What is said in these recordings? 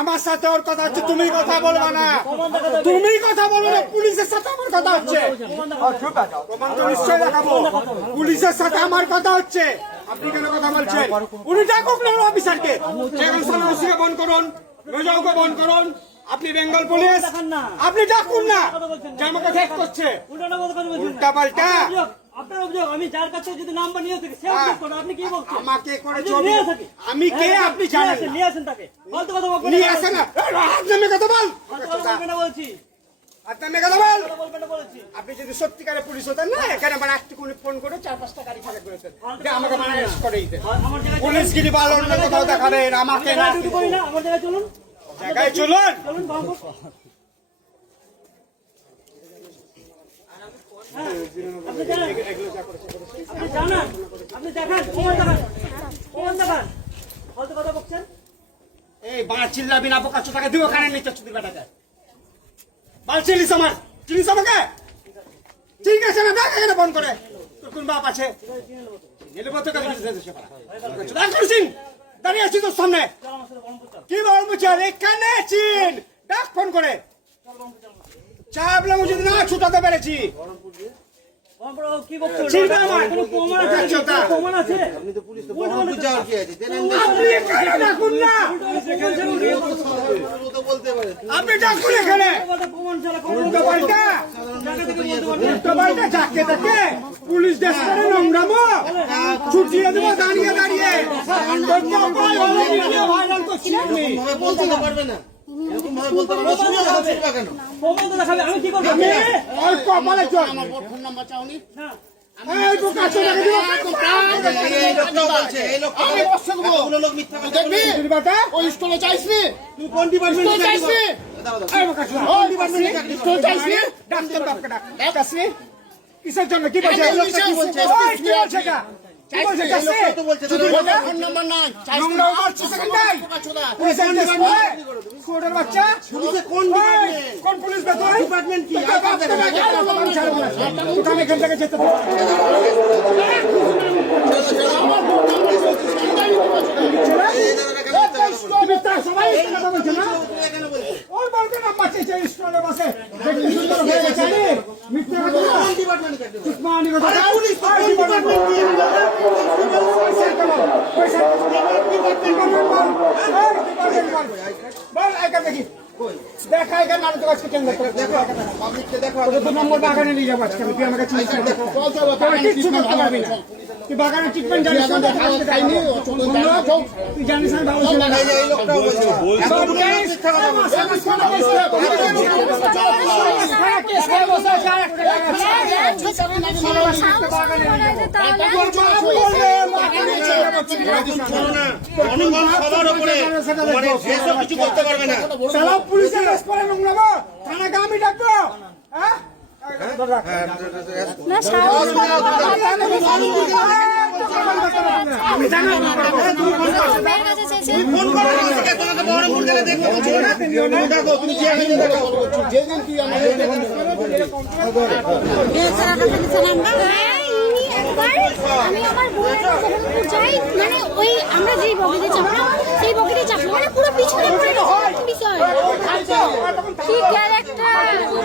আমার সাথে ওর কথা হচ্ছে, তুমি কথা বলবা না। তুমি কথা বলবে না, পুলিশের সাথে আমার কথা হচ্ছে। নিশ্চয়ই দেখাবো। পুলিশের সাথে আমার কথা হচ্ছে। আপনি অফিসারকে। বন্ধ করুন করুন। আপনি বেঙ্গল পুলিশ, আপনি ডাকুন না। যে আমাকে করছে। উল্টা পাল্টা আপনার অভিযোগ আমি যার কাছে যদি নাম্বার নিয়ে থাকি সে অভিযোগ করো আপনি কি বলছেন? আমাকে করে নিয়ে থাকি আমি কে হ্যাঁ, আপনি জানেন না। নিয়ে আসেন তাকে। ফালতু কথা বলবেন নিয়ে না। না হাত নামে কথা বল কথা বলবেন বলছি। হাত নামে কথা বল কথা বলবেন না বলেছি। আপনি যদি সত্যিকারে পুলিশ হতেন না এখানে আমার একটু করে ফোন করে চার পাঁচটা গাড়ি খারাপ করেছেন যে আমাকে মানে করে দিতেন। পুলিশ গিরি বা অন্য কোথাও দেখাবেন আমাকে না আমার জায়গায় চলুন। জায়গায় চলুন। চলুন বাবু হ্যাঁ, এই বাঁ চিল্লাবি না, বোকা চোদাকে দিব কানে নিচে চুদি বেটাকে। বাল চিলিস আমার ঠিক আছে না, দেখ এখানে ফোন করে। তোর কোন বাপ আছে? এলে বলতে কাজ দাঁড়িয়ে আছি তোর সামনে। কি বলব চল? এখানে চিন। ডাক ফোন করে। চাপলাম যদি না ছুটাতে পেরেছি। আপনি ডাকুন এখানে পুলিশ নোংরামো। ছুটিয়ে দেবো দাঁড়িয়ে দাঁড়িয়ে। ভাইরাল করছি আপনি বলতে পারবে না। আমি কি করব? আমি কপালে চল। না? ডাক তোর বাপকে ডাক। ডাক আসলি কিসের জন্য? কি বলছে? সবাই কথা বলছো না? ওর না স্টলে বসে। সুন্দর হয়ে গেছে কথা? মানি কথা আরে না। পুলিশ তো ওই কোন ডিপার্টমেন্ট ডিপার্টমেন্ট কি? পয়সা দেবো, পয়সা দেবো। ডিপার্টমেন্ট বল, এই ডিপার্টমেন্ট বল। বল, এখানে দেখি। দেখা এখানে করে দেখো দেখো তোকে দু নম্বর বাগানে নিয়ে যাব আজকে আমাকে কিচ্ছু করতে পারবি না। তুই ট্রিটমেন্ট জানিস না, তুই জানিস না মানে পুলিশের রেস করে নোংরাবো থানাকে আমি ডাকবো হ্যাঁ না সাহস করে কথা আমি আমার বোনের যাই মানে ওই আমরা যেই বগিতে চাপলাম সেই বগিতে চাপলাম পিছনে পড়ে গেছে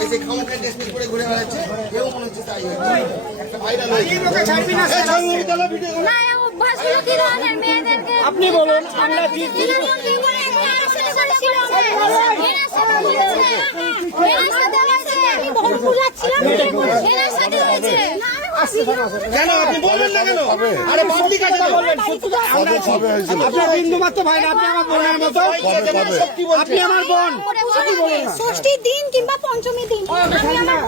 এই যে খামোখা ড্রেস করে ঘুরে বেড়াচ্ছে কেউ মনে হচ্ছে তাই হয়েছে একটা ভাইরাল হয়ে গেছে লোকে ছাড়বি না ভিডিও অভ্যাসগুলো কি ধরনের মেয়েদেরকে আপনি বলুন আমরা কি কেন? আপনি বলবেন না কেন? আরে পাবলিক আছে তো। আপনি বিন্দু মাত্র ভাই আপনি আমার বোনের মতো। আপনি আমার বোন। ষষ্ঠীর দিন কিংবা পঞ্চমীর দিন। আমি আমার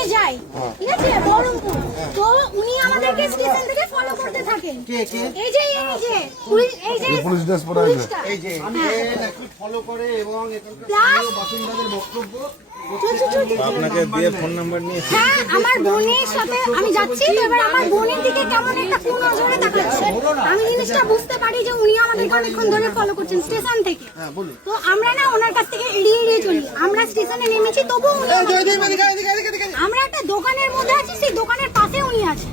নিয়ে যাই ঠিক আছে বহরমপুর তো উনি আমাদেরকে স্টেশন থেকে ফলো করতে থাকেন এই যে এই যে পুলিশ এই যে পুলিশ ড্রেস পরে আছে। পুলিশটা। হ্যাঁ। ফলো করে এবং এখানকার বাসিন্দাদের বক্তব্য। আপনাকে দিয়ে ফোন নাম্বার নিয়ে হ্যাঁ আমার বোনের সাথে আমি যাচ্ছি এবার আমার বোনের দিকে কেমন একটা কোন নজরে তাকাচ্ছে। আমি জিনিসটা বুঝতে পারি যে উনি আমাদেরকে অনেকক্ষণ ধরে ফলো করছেন স্টেশন থেকে। তো আমরা না ওনার কাছ থেকে এড়িয়ে এড়িয়ে চলি। আমরা স্টেশনে নেমেছি তবু উনি আমরা একটা দোকানের মধ্যে আছি সেই দোকানের পাশে উনি আছেন।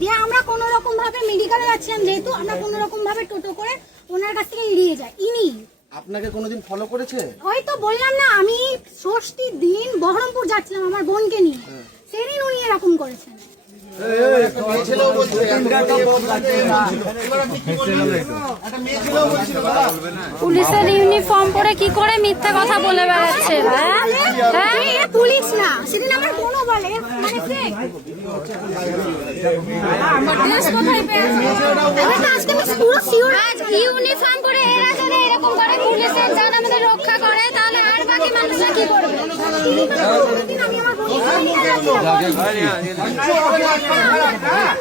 দিয়ে আমরা কোন রকম ভাবে মেডিকেলে যাচ্ছিলাম যেহেতু আমরা কোন রকম ভাবে টোটো করে ওনার কাছ থেকে এড়িয়ে যাই। ইনি আপনাকে কোনোদিন ফলো করেছে? ওই তো বললাম না আমি ষষ্ঠীর দিন বহরমপুর যাচ্ছিলাম আমার বোনকে নিয়ে। সেদিন উনি এরকম করেছেন। দাদা পুলিশের ইউনিফর্ম পরে কি করে মিথ্যা কথা বলে বেড়াচ্ছে? হ্যাঁ? হ্যাঁ? এ পুলিশ না সেদিন আমার বোনও বলে মানে আজকে পুরো ইউনিফর্ম পরে এরা যদি এরকম করে পুলিশের যান আমাদের রক্ষা করে, তাহলে আর বাকি মানুষরা কি করবে? বোনকে নিয়ে যাচ্ছিলাম হ্যাঁ